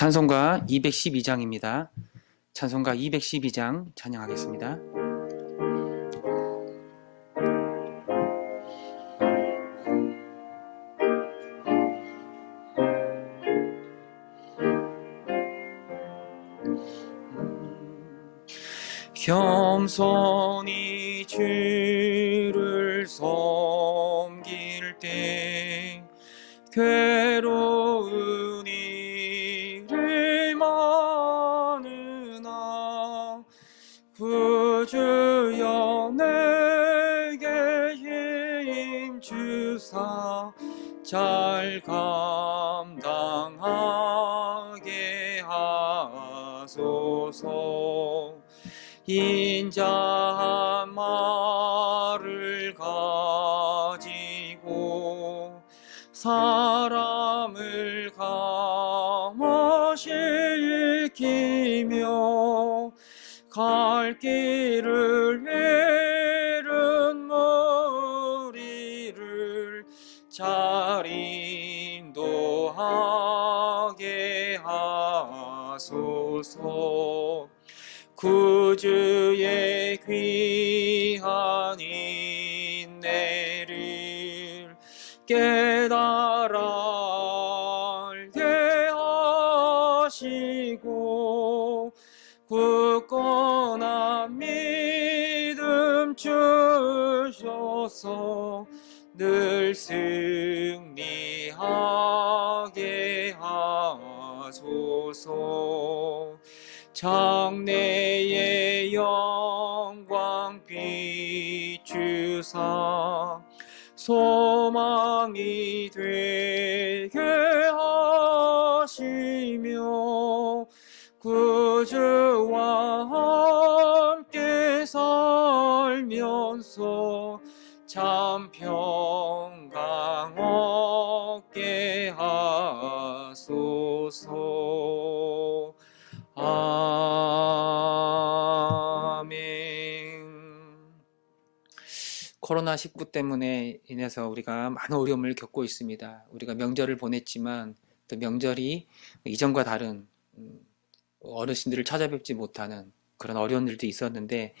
찬송가 212장입니다. 찬송가 212장 찬양하겠습니다. 겸손히 주를 섬길 때 괴로운 일을 많으나 구주여 내게 힘 주사 잘 감당하게 하소서. 인자한 말을 가지고 사람을 감화시키며 갈 길을 잃은 무리를 잘 인도하게 하소서. 구주의 귀한 인내를 깨달아 알게 하시고 굳건한 믿음 주셔서 늘 승리하게 하소서. 장래의 영광 비추사 소망이 되게 하시며 구주와 함께 살면서 참 평강 얻게 하소서. 아멘. 코로나19 때문에 인해서 우리가 많은 어려움을 겪고 있습니다. 우리가 명절을 보냈지만 또 명절이 이전과 다른 어르신들을 찾아뵙지 못하는 그런 어려운 일도 있었는데,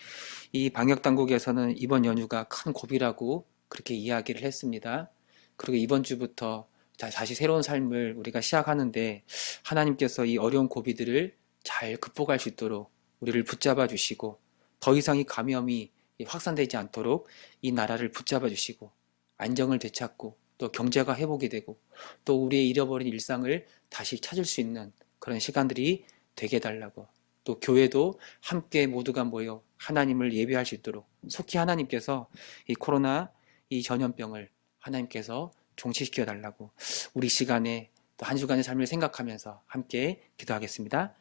이 방역당국에서는 이번 연휴가 큰 고비라고 그렇게 이야기를 했습니다. 그리고 이번 주부터 다시 새로운 삶을 우리가 시작하는데, 하나님께서 이 어려운 고비들을 잘 극복할 수 있도록 우리를 붙잡아 주시고, 더 이상 이 감염이 확산되지 않도록 이 나라를 붙잡아 주시고, 안정을 되찾고 또 경제가 회복이 되고 또 우리의 잃어버린 일상을 다시 찾을 수 있는 그런 시간들이 되게 해달라고, 또 교회도 함께 모두가 모여 하나님을 예배할 수 있도록 속히 하나님께서 이 코로나 이 전염병을 하나님께서 종식시켜 달라고, 우리 시간에 또 한 주간의 삶을 생각하면서 함께 기도하겠습니다.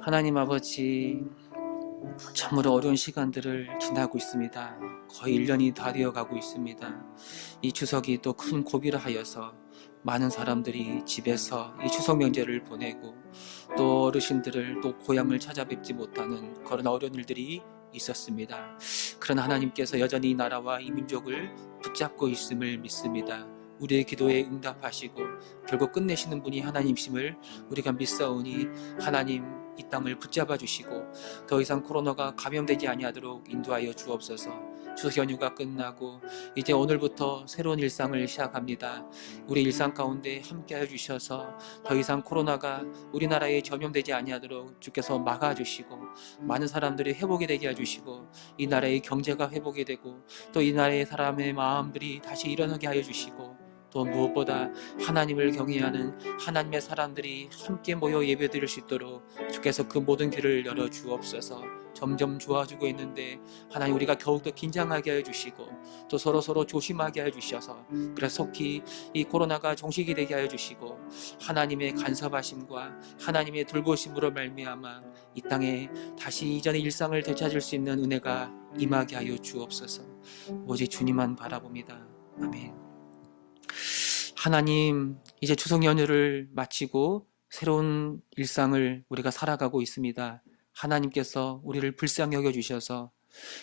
하나님 아버지, 참으로 어려운 시간들을 지나고 있습니다. 거의 1년이 다 되어가고 있습니다. 이 추석이 또 큰 고비를 하여서 많은 사람들이 집에서 이 추석 명절을 보내고 또 어르신들을 또 고향을 찾아뵙지 못하는 그런 어려운 일들이 있었습니다. 그러나 하나님께서 여전히 이 나라와 이 민족을 붙잡고 있음을 믿습니다. 우리의 기도에 응답하시고 결국 끝내시는 분이 하나님심을 우리가 믿사오니, 하나님 이 땅을 붙잡아 주시고 더 이상 코로나가 감염되지 아니하도록 인도하여 주옵소서. 추석 연휴가 끝나고 이제 오늘부터 새로운 일상을 시작합니다. 우리 일상 가운데 함께하여 주셔서 더 이상 코로나가 우리나라에 전염되지 아니하도록 주께서 막아주시고 많은 사람들이 회복이 되게 해주시고 이 나라의 경제가 회복이 되고 또 이 나라의 사람의 마음들이 다시 일어나게 하여 주시고, 또 무엇보다 하나님을 경외하는 하나님의 사람들이 함께 모여 예배드릴 수 있도록 주께서 그 모든 길을 열어 주옵소서. 점점 좋아지고 있는데 하나님, 우리가 더욱더 긴장하게 해주시고 또 서로 조심하게 해주셔서 그래서 속히 이 코로나가 종식이 되게 하여 주시고 하나님의 간섭하심과 하나님의 돌보심으로 말미암아 이 땅에 다시 이전의 일상을 되찾을 수 있는 은혜가 임하게 하여 주옵소서. 오직 주님만 바라봅니다. 아멘. 하나님, 이제 추석 연휴를 마치고 새로운 일상을 우리가 살아가고 있습니다. 하나님께서 우리를 불쌍히 여겨주셔서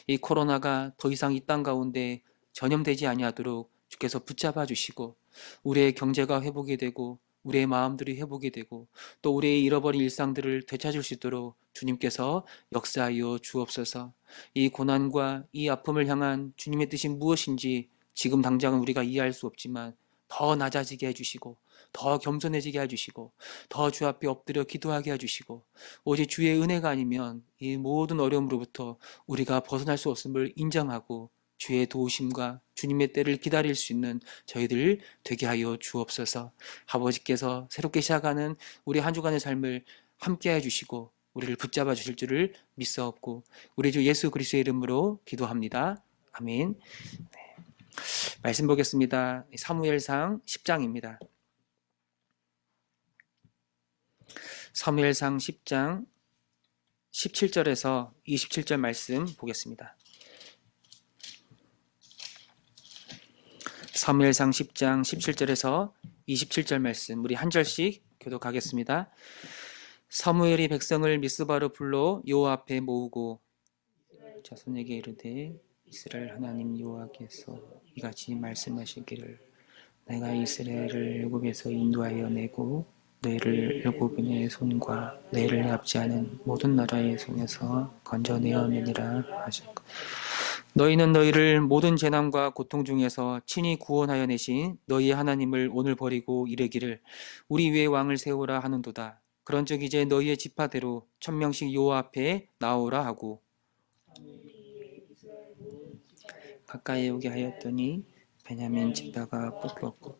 이 코로나가 더 이상 이 땅 가운데 전염되지 아니하도록 주께서 붙잡아 주시고 우리의 경제가 회복이 되고 우리의 마음들이 회복이 되고 또 우리의 잃어버린 일상들을 되찾을 수 있도록 주님께서 역사하여 주옵소서. 이 고난과 이 아픔을 향한 주님의 뜻이 무엇인지 지금 당장은 우리가 이해할 수 없지만 더 낮아지게 해주시고 더 겸손해지게 해주시고 더 주 앞에 엎드려 기도하게 해주시고 오직 주의 은혜가 아니면 이 모든 어려움으로부터 우리가 벗어날 수 없음을 인정하고 주의 도우심과 주님의 때를 기다릴 수 있는 저희들 되게 하여 주옵소서. 아버지께서 새롭게 시작하는 우리 한 주간의 삶을 함께 해주시고 우리를 붙잡아 주실 줄을 믿사옵고 우리 주 예수 그리스도의 이름으로 기도합니다. 아멘. 말씀 보겠습니다. 사무엘상 10장입니다. 사무엘상 10장 17절에서 27절 말씀 보겠습니다. 사무엘상 10장 17절에서 27절 말씀 우리 한 절씩 교독하겠습니다. 사무엘이 백성을 미스바로 불러 여호와 앞에 모으고 자손에게 이르되 이스라엘 하나님 여호와께서 이같이 말씀하시기를 내가 이스라엘을 애굽에서 인도하여 내고 너희를 애굽인의 손과 너희를 납치 하는 모든 나라의 손에서 건져내었느니라 하셨고 너희는 너희를 모든 재난과 고통 중에서 친히 구원하여 내신 너희의 하나님을 오늘 버리고 이르기를 우리 위에 왕을 세우라 하는도다. 그런즉 이제 너희의 지파대로 1000명씩 여호와 앞에 나오라 하고 가까이 오게 하였더니 베냐민 지파가 뽑혔고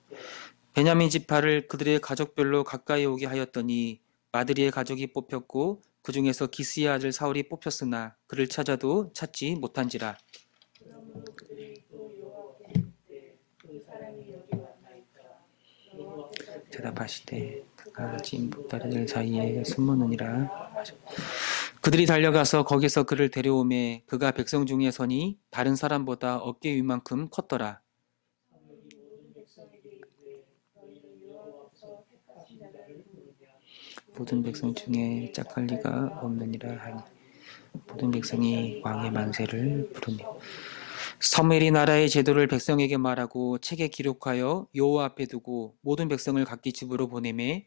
베냐민 지파를 그들의 가족별로 가까이 오게 하였더니 마드리의 가족이 뽑혔고 그 중에서 기스의 아들 사울이 뽑혔으나 그를 찾아도 찾지 못한지라. 대답하시되 그가 진 보따리들 사이에 숨었느니라. 그들이 달려가서 거기서 그를 데려오매 그가 백성 중에 서니 다른 사람보다 어깨 위만큼 컸더라. 모든 백성 중에 짝할 리가 없느니라 하니 모든 백성이 왕의 만세를 부르니 사무엘이 나라의 제도를 백성에게 말하고 책에 기록하여 여호와 앞에 두고 모든 백성을 각기 집으로 보내매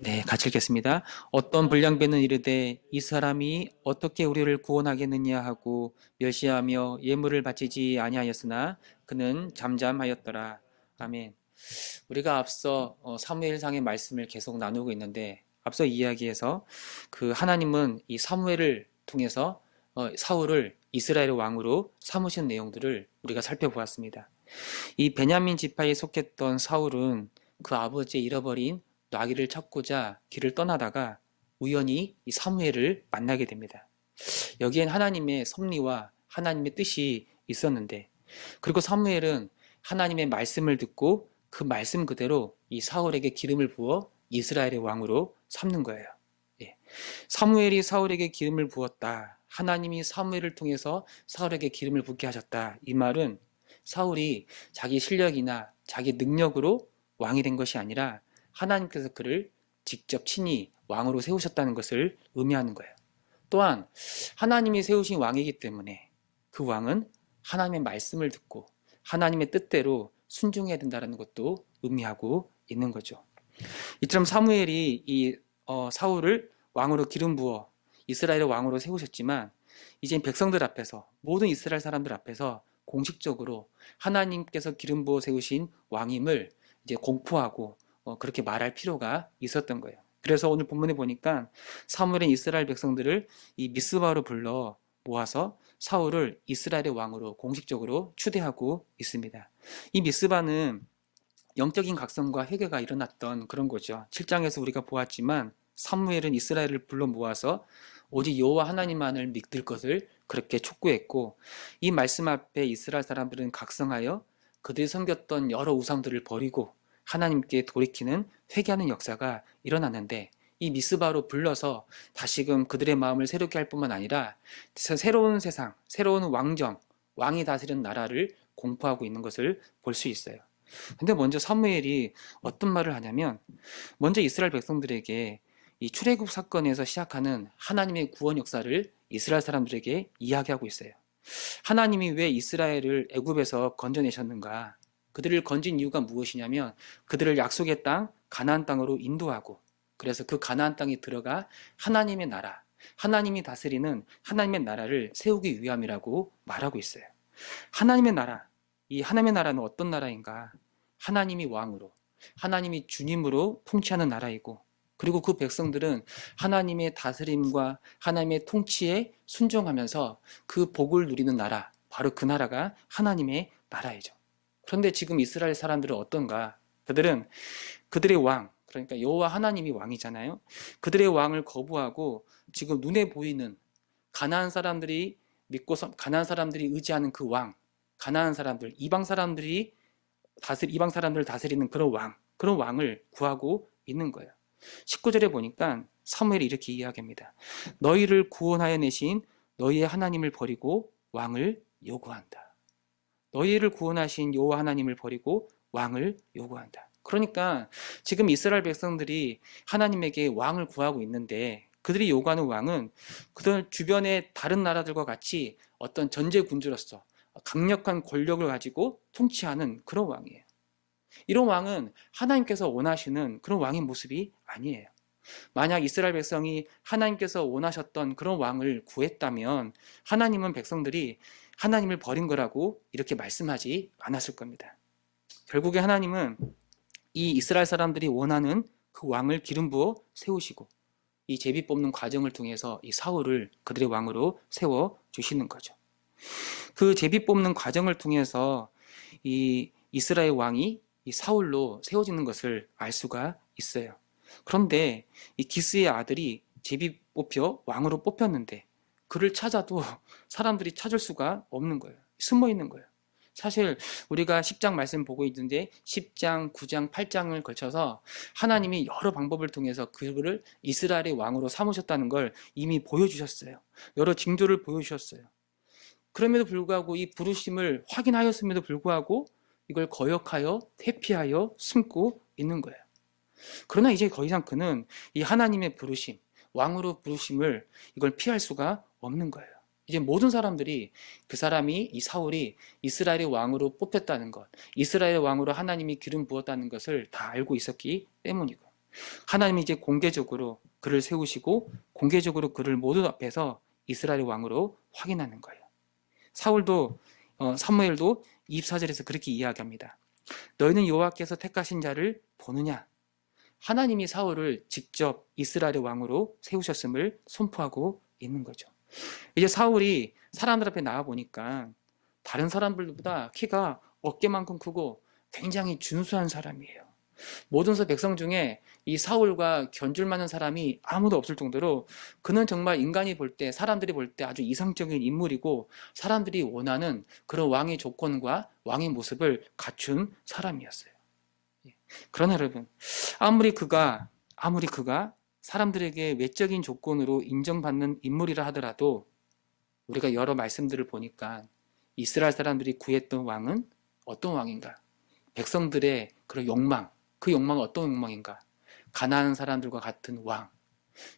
네, 같이 읽겠습니다. 어떤 불량배는 이르되 이 사람이 어떻게 우리를 구원하겠느냐 하고 멸시하며 예물을 바치지 아니하였으나 그는 잠잠하였더라. 아멘. 우리가 앞서 사무엘상의 말씀을 계속 나누고 있는데 앞서 이야기에서 그 하나님은 이 사무엘을 통해서 사울을 이스라엘의 왕으로 삼으신 내용들을 우리가 살펴보았습니다. 이 베냐민 지파에 속했던 사울은 그 아버지의 잃어버린 나귀를 찾고자 길을 떠나다가 우연히 이 사무엘을 만나게 됩니다. 여기엔 하나님의 섭리와 하나님의 뜻이 있었는데 그리고 사무엘은 하나님의 말씀을 듣고 그 말씀 그대로 이 사울에게 기름을 부어 이스라엘의 왕으로 삼는 거예요. 예. 사무엘이 사울에게 기름을 부었다. 하나님이 사무엘을 통해서 사울에게 기름을 붓게 하셨다. 이 말은 사울이 자기 실력이나 자기 능력으로 왕이 된 것이 아니라 하나님께서 그를 직접 친히 왕으로 세우셨다는 것을 의미하는 거예요. 또한 하나님이 세우신 왕이기 때문에 그 왕은 하나님의 말씀을 듣고 하나님의 뜻대로 순종해야 된다는 것도 의미하고 있는 거죠. 이처럼 사무엘이 이 사울을 왕으로 기름 부어 이스라엘의 왕으로 세우셨지만 이제 백성들 앞에서 모든 이스라엘 사람들 앞에서 공식적으로 하나님께서 기름 부어 세우신 왕임을 이제 공포하고 그렇게 말할 필요가 있었던 거예요. 그래서 오늘 본문에 보니까 사무엘은 이스라엘 백성들을 이 미스바로 불러 모아서 사울을 이스라엘의 왕으로 공식적으로 추대하고 있습니다. 이 미스바는 영적인 각성과 회개가 일어났던 그런 거죠. 7장에서 우리가 보았지만 사무엘은 이스라엘을 불러 모아서 오직 여호와 하나님만을 믿을 것을 그렇게 촉구했고 이 말씀 앞에 이스라엘 사람들은 각성하여 그들이 섬겼던 여러 우상들을 버리고 하나님께 돌이키는 회개하는 역사가 일어났는데 이 미스바로 불러서 다시금 그들의 마음을 새롭게 할 뿐만 아니라 새로운 세상, 새로운 왕정, 왕이 다스리는 나라를 공포하고 있는 것을 볼 수 있어요. 근데 먼저 사무엘이 어떤 말을 하냐면 먼저 이스라엘 백성들에게 이 출애굽 사건에서 시작하는 하나님의 구원 역사를 이스라엘 사람들에게 이야기하고 있어요. 하나님이 왜 이스라엘을 애굽에서 건져내셨는가? 그들을 건진 이유가 무엇이냐면 그들을 약속의 땅 가나안 땅으로 인도하고, 그래서 그 가나안 땅에 들어가 하나님의 나라, 하나님이 다스리는 하나님의 나라를 세우기 위함이라고 말하고 있어요. 하나님의 나라, 이 하나님의 나라는 어떤 나라인가? 하나님이 왕으로, 하나님이 주님으로 통치하는 나라이고, 그리고 그 백성들은 하나님의 다스림과 하나님의 통치에 순종하면서 그 복을 누리는 나라, 바로 그 나라가 하나님의 나라이죠. 그런데 지금 이스라엘 사람들은 어떤가? 그들은 그들의 왕, 그러니까 여호와 하나님이 왕이잖아요. 그들의 왕을 거부하고 지금 눈에 보이는 가나안 사람들이 가나안 사람들이 의지하는 그 왕, 가나안 사람들, 이방 사람들을 다스리는 그런 왕을 구하고 있는 거예요. 19절에 보니까 사무엘이 이렇게 이야기합니다. 너희를 구원하여 내신 너희의 하나님을 버리고 왕을 요구한다. 너희를 구원하신 여호와 하나님을 버리고 왕을 요구한다. 그러니까 지금 이스라엘 백성들이 하나님에게 왕을 구하고 있는데, 그들이 요구하는 왕은 그들 주변의 다른 나라들과 같이 어떤 전제군주로서 강력한 권력을 가지고 통치하는 그런 왕이에요. 이런 왕은 하나님께서 원하시는 그런 왕의 모습이 아니에요. 만약 이스라엘 백성이 하나님께서 원하셨던 그런 왕을 구했다면 하나님은 백성들이 하나님을 버린 거라고 이렇게 말씀하지 않았을 겁니다. 결국에 하나님은 이 이스라엘 사람들이 원하는 그 왕을 기름 부어 세우시고, 이 제비 뽑는 과정을 통해서 이 사울을 그들의 왕으로 세워 주시는 거죠. 그 제비 뽑는 과정을 통해서 이 이스라엘 왕이 이 사울로 세워지는 것을 알 수가 있어요. 그런데 이 기스의 아들이 제비 뽑혀 왕으로 뽑혔는데 그를 찾아도 사람들이 찾을 수가 없는 거예요. 숨어 있는 거예요. 사실 우리가 10장 말씀 보고 있는데 10장, 9장, 8장을 걸쳐서 하나님이 여러 방법을 통해서 그를 이스라엘의 왕으로 삼으셨다는 걸 이미 보여주셨어요. 여러 징조를 보여주셨어요. 그럼에도 불구하고 이 부르심을 확인하였음에도 불구하고 이걸 거역하여 회피하여 숨고 있는 거예요. 그러나 이제 더 이상 그는 이 하나님의 부르심, 왕으로 부르심을 이걸 피할 수가 없는 거예요. 이제 모든 사람들이 그 사람이, 이 사울이 이스라엘의 왕으로 뽑혔다는 것, 이스라엘의 왕으로 하나님이 기름 부었다는 것을 다 알고 있었기 때문이고, 하나님이 이제 공개적으로 그를 세우시고 공개적으로 그를 모두 앞에서 이스라엘의 왕으로 확인하는 거예요. 사무엘도 24절에서 그렇게 이야기합니다. 너희는 여호와께서 택하신 자를 보느냐? 하나님이 사울을 직접 이스라엘의 왕으로 세우셨음을 선포하고 있는 거죠. 이제 사울이 사람들 앞에 나와 보니까 다른 사람들보다 키가 어깨만큼 크고 굉장히 준수한 사람이에요. 모든 백성 중에 이 사울과 견줄 만한 사람이 아무도 없을 정도로 그는 정말 인간이 볼 때, 사람들이 볼 때 아주 이상적인 인물이고 사람들이 원하는 그런 왕의 조건과 왕의 모습을 갖춘 사람이었어요. 그러나 여러분, 아무리 그가 사람들에게 외적인 조건으로 인정받는 인물이라 하더라도 우리가 여러 말씀들을 보니까 이스라엘 사람들이 구했던 왕은 어떤 왕인가? 백성들의 그런 욕망, 그 욕망은 어떤 욕망인가? 가난한 사람들과 같은 왕,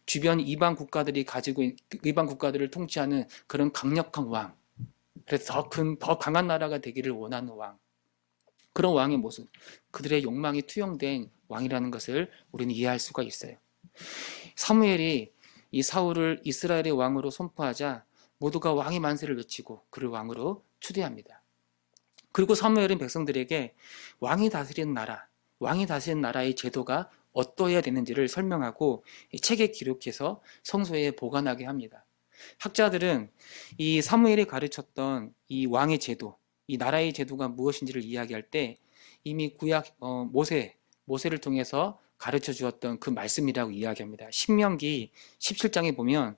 주변 이방 국가들을 통치하는 그런 강력한 왕, 그래서 더 강한 나라가 되기를 원하는 왕, 그런 왕의 모습, 그들의 욕망이 투영된 왕이라는 것을 우리는 이해할 수가 있어요. 사무엘이 이 사울을 이스라엘의 왕으로 선포하자 모두가 왕의 만세를 외치고 그를 왕으로 추대합니다. 그리고 사무엘은 백성들에게 왕이 다스리는 나라의 제도가 어떠해야 되는지를 설명하고 책에 기록해서 성소에 보관하게 합니다. 학자들은 이 사무엘이 가르쳤던 이 왕의 제도, 이 나라의 제도가 무엇인지를 이야기할 때 이미 구약 모세를 통해서 가르쳐 주었던 그 말씀이라고 이야기합니다. 신명기 17장에 보면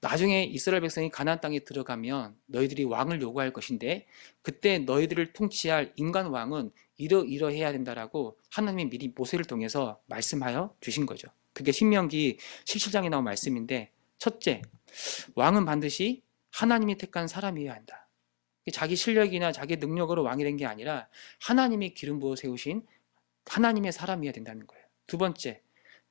나중에 이스라엘 백성이 가나안 땅에 들어가면 너희들이 왕을 요구할 것인데 그때 너희들을 통치할 인간 왕은 이러해야 된다라고 하나님이 미리 모세를 통해서 말씀하여 주신 거죠. 그게 신명기 17장에 나온 말씀인데, 첫째, 왕은 반드시 하나님이 택한 사람이어야 한다. 자기 실력이나 자기 능력으로 왕이 된 게 아니라 하나님이 기름 부어 세우신 하나님의 사람이어야 된다는 거예요. 두 번째,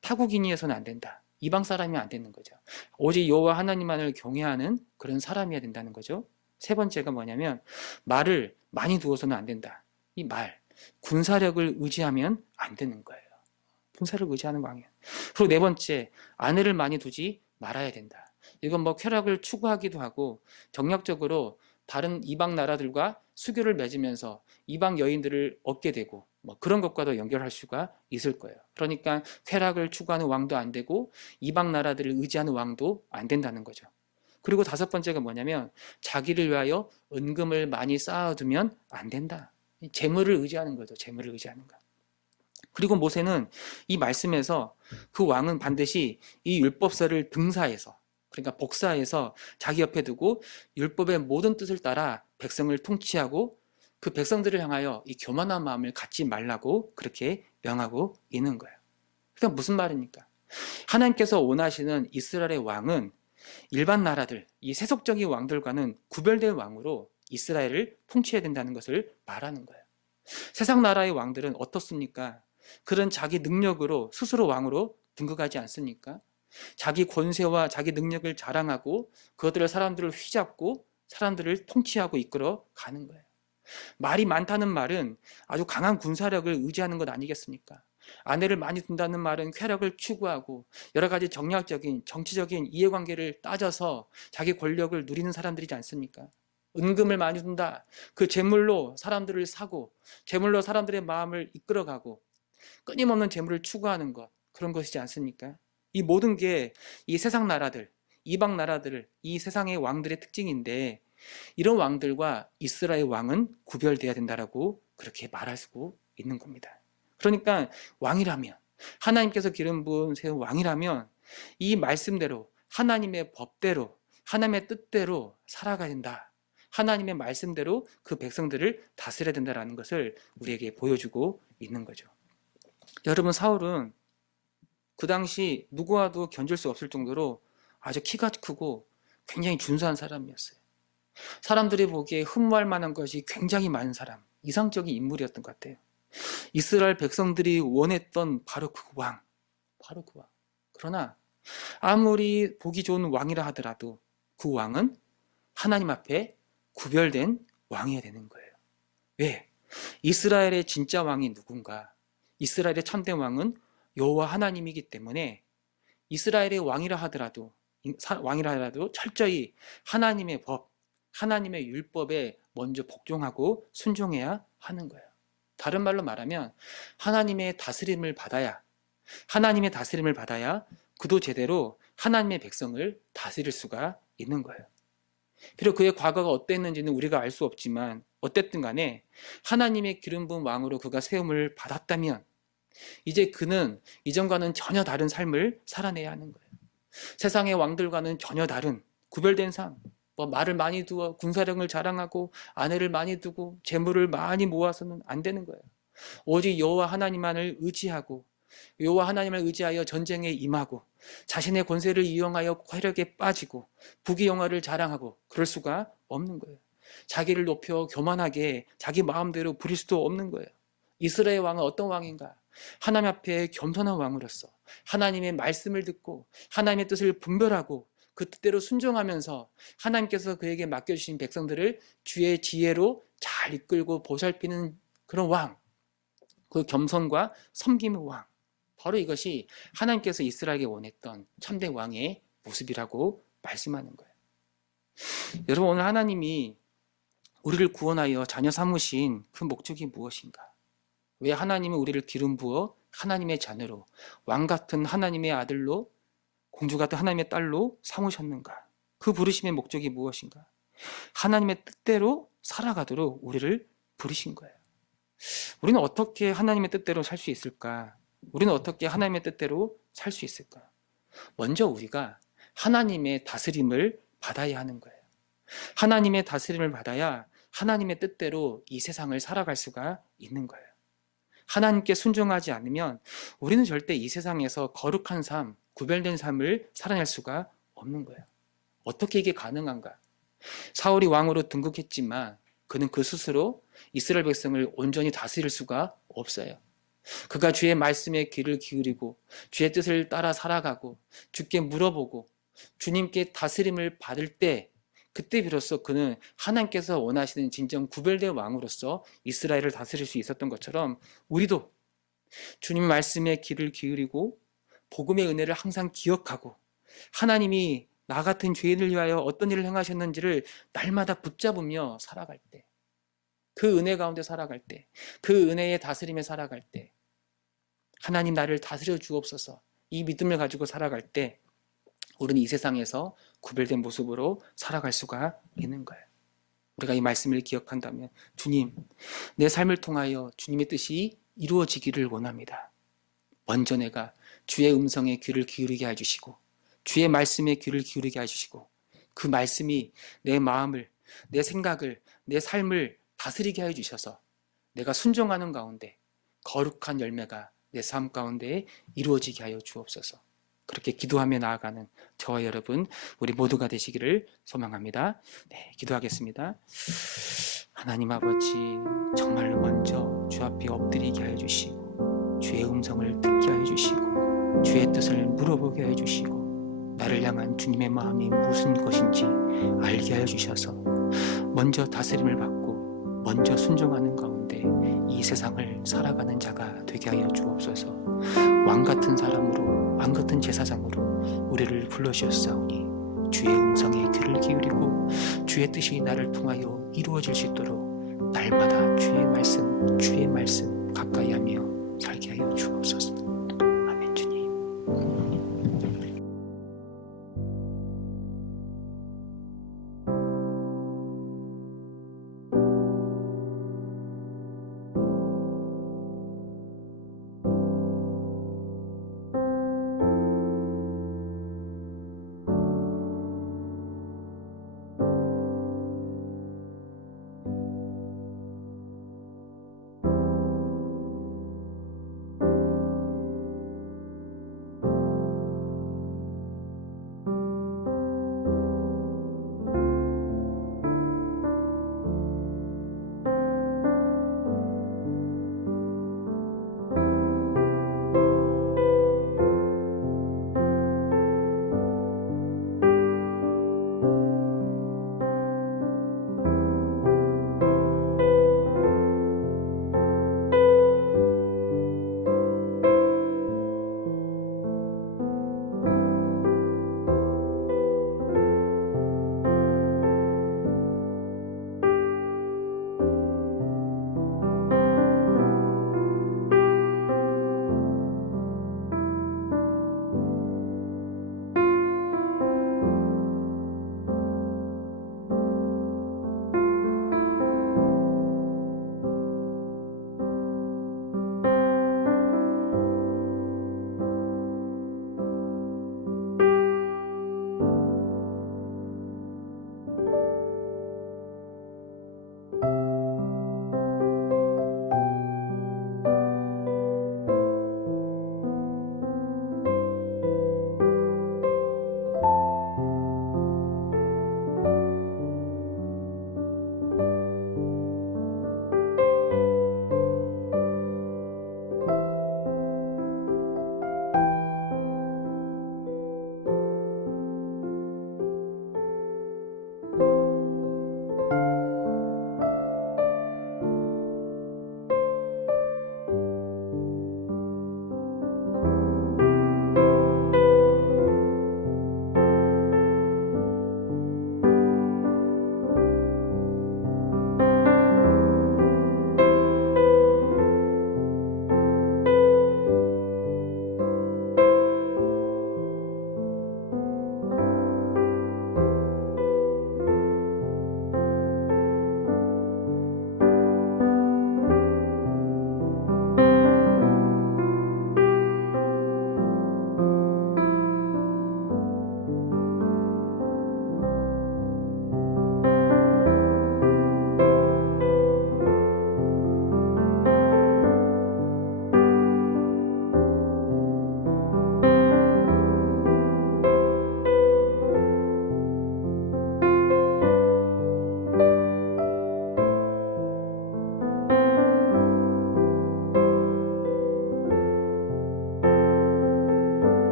타국인이어서는 안 된다. 이방 사람이 안 되는 거죠. 오직 여호와 하나님만을 경외하는 그런 사람이어야 된다는 거죠. 세 번째가 뭐냐면 말을 많이 두어서는 안 된다. 이 말, 군사력을 의지하면 안 되는 거예요. 군사력을 의지하는 거 아니에요. 그리고 네 번째, 아내를 많이 두지 말아야 된다. 이건 뭐 쾌락을 추구하기도 하고 정략적으로 다른 이방 나라들과 수교를 맺으면서 이방 여인들을 얻게 되고 뭐 그런 것과도 연결할 수가 있을 거예요. 그러니까 쾌락을 추구하는 왕도 안 되고 이방 나라들을 의지하는 왕도 안 된다는 거죠. 그리고 다섯 번째가 뭐냐면 자기를 위하여 은금을 많이 쌓아두면 안 된다. 재물을 의지하는 거죠. 재물을 의지하는 거. 그리고 모세는 이 말씀에서 그 왕은 반드시 이 율법서를 등사해서, 그러니까 복사해서 자기 옆에 두고 율법의 모든 뜻을 따라 백성을 통치하고 그 백성들을 향하여 이 교만한 마음을 갖지 말라고 그렇게 명하고 있는 거예요. 그러니까 무슨 말입니까? 하나님께서 원하시는 이스라엘의 왕은 일반 나라들, 이 세속적인 왕들과는 구별된 왕으로 이스라엘을 통치해야 된다는 것을 말하는 거예요. 세상 나라의 왕들은 어떻습니까? 그런 자기 능력으로 스스로 왕으로 등극하지 않습니까? 자기 권세와 자기 능력을 자랑하고 그것들을 사람들을 휘잡고 사람들을 통치하고 이끌어 가는 거예요. 말이 많다는 말은 아주 강한 군사력을 의지하는 것 아니겠습니까? 아내를 많이 둔다는 말은 쾌락을 추구하고 여러 가지 정략적인 정치적인 이해관계를 따져서 자기 권력을 누리는 사람들이지 않습니까? 은금을 많이 둔다. 그 재물로 사람들을 사고 재물로 사람들의 마음을 이끌어가고 끊임없는 재물을 추구하는 것, 그런 것이지 않습니까? 이 모든 게 이 세상 나라들, 이방 나라들, 이 세상의 왕들의 특징인데 이런 왕들과 이스라엘 왕은 구별돼야 된다라고 그렇게 말할 수 있는 겁니다. 그러니까 왕이라면, 하나님께서 기름 부은 세운 왕이라면 이 말씀대로 하나님의 법대로 하나님의 뜻대로 살아가야 된다. 하나님의 말씀대로 그 백성들을 다스려야 된다는 것을 우리에게 보여주고 있는 거죠. 여러분, 사울은 그 당시 누구와도 견줄 수 없을 정도로 아주 키가 크고 굉장히 준수한 사람이었어요. 사람들이 보기에 흠모할 만한 것이 굉장히 많은 사람, 이상적인 인물이었던 것 같아요. 이스라엘 백성들이 원했던 바로 그 왕, 바로 그 왕. 그러나 아무리 보기 좋은 왕이라 하더라도 그 왕은 하나님 앞에 구별된 왕이어야 되는 거예요. 왜? 이스라엘의 진짜 왕이 누군가? 이스라엘의 참된 왕은 여호와 하나님이기 때문에 이스라엘의 왕이라 하더라도 철저히 하나님의 법, 하나님의 율법에 먼저 복종하고 순종해야 하는 거예요. 다른 말로 말하면 하나님의 다스림을 받아야 그도 제대로 하나님의 백성을 다스릴 수가 있는 거예요. 비록 그의 과거가 어땠는지는 우리가 알 수 없지만 어쨌든 간에 하나님의 기름 부은 왕으로 그가 세움을 받았다면 이제 그는 이전과는 전혀 다른 삶을 살아내야 하는 거예요. 세상의 왕들과는 전혀 다른 구별된 삶, 뭐 말을 많이 두어 군사력을 자랑하고 아내를 많이 두고 재물을 많이 모아서는 안 되는 거예요. 오직 여호와 하나님만을 의지하고 여호와 하나님을 의지하여 전쟁에 임하고 자신의 권세를 이용하여 쾌락에 빠지고 부귀영화를 자랑하고 그럴 수가 없는 거예요. 자기를 높여 교만하게 자기 마음대로 부릴 수도 없는 거예요. 이스라엘 왕은 어떤 왕인가? 하나님 앞에 겸손한 왕으로서 하나님의 말씀을 듣고 하나님의 뜻을 분별하고 그 뜻대로 순종하면서 하나님께서 그에게 맡겨주신 백성들을 주의 지혜로 잘 이끌고 보살피는 그런 왕, 그 겸손과 섬김의 왕, 바로 이것이 하나님께서 이스라엘에게 원했던 참된 왕의 모습이라고 말씀하는 거예요. 여러분, 오늘 하나님이 우리를 구원하여 자녀 삼으신 그 목적이 무엇인가? 왜 하나님은 우리를 기름 부어 하나님의 자녀로, 왕 같은 하나님의 아들로, 공주 같은 하나님의 딸로 삼으셨는가? 그 부르심의 목적이 무엇인가? 하나님의 뜻대로 살아가도록 우리를 부르신 거예요. 우리는 어떻게 하나님의 뜻대로 살 수 있을까? 우리는 어떻게 하나님의 뜻대로 살 수 있을까? 먼저 우리가 하나님의 다스림을 받아야 하는 거예요. 하나님의 다스림을 받아야 하나님의 뜻대로 이 세상을 살아갈 수가 있는 거예요. 하나님께 순종하지 않으면 우리는 절대 이 세상에서 거룩한 삶, 구별된 삶을 살아낼 수가 없는 거예요. 어떻게 이게 가능한가? 사울이 왕으로 등극했지만 그는 그 스스로 이스라엘 백성을 온전히 다스릴 수가 없어요. 그가 주의 말씀에 귀를 기울이고 주의 뜻을 따라 살아가고 주께 물어보고 주님께 다스림을 받을 때, 그때 비로소 그는 하나님께서 원하시는 진정 구별된 왕으로서 이스라엘을 다스릴 수 있었던 것처럼, 우리도 주님 말씀에 귀를 기울이고 복음의 은혜를 항상 기억하고 하나님이 나 같은 죄인을 위하여 어떤 일을 행하셨는지를 날마다 붙잡으며 살아갈 때, 그 은혜 가운데 살아갈 때, 그 은혜의 다스림에 살아갈 때, 하나님 나를 다스려 주옵소서, 이 믿음을 가지고 살아갈 때 우리는 이 세상에서 구별된 모습으로 살아갈 수가 있는 거예요. 우리가 이 말씀을 기억한다면, 주님, 내 삶을 통하여 주님의 뜻이 이루어지기를 원합니다. 먼저 내가 주의 음성에 귀를 기울이게 해주시고 주의 말씀에 귀를 기울이게 해주시고 그 말씀이 내 마음을, 내 생각을, 내 삶을 다스리게 해주셔서 내가 순종하는 가운데 거룩한 열매가 내 삶 가운데 이루어지게 하여 주옵소서. 그렇게 기도하며 나아가는 저와 여러분, 우리 모두가 되시기를 소망합니다. 네, 기도하겠습니다. 하나님 아버지, 정말 먼저 주 앞에 엎드리게 하여 주시고 주의 음성을 듣게 하여 주시고 주의 뜻을 물어보게 하여 주시고 나를 향한 주님의 마음이 무슨 것인지 알게 하여 주셔서 먼저 다스림을 받고 먼저 순종하는 가운데 이 세상을 살아가는 자가 되게 하여 주옵소서. 왕같은 사람으로, 왕같은 제사장으로 우리를 불러주셨사오니 주의 음성에 귀를 기울이고 주의 뜻이 나를 통하여 이루어질 수 있도록 날마다 주의 말씀 가까이 하며 살게 하여 주옵소서. 아멘. 주님.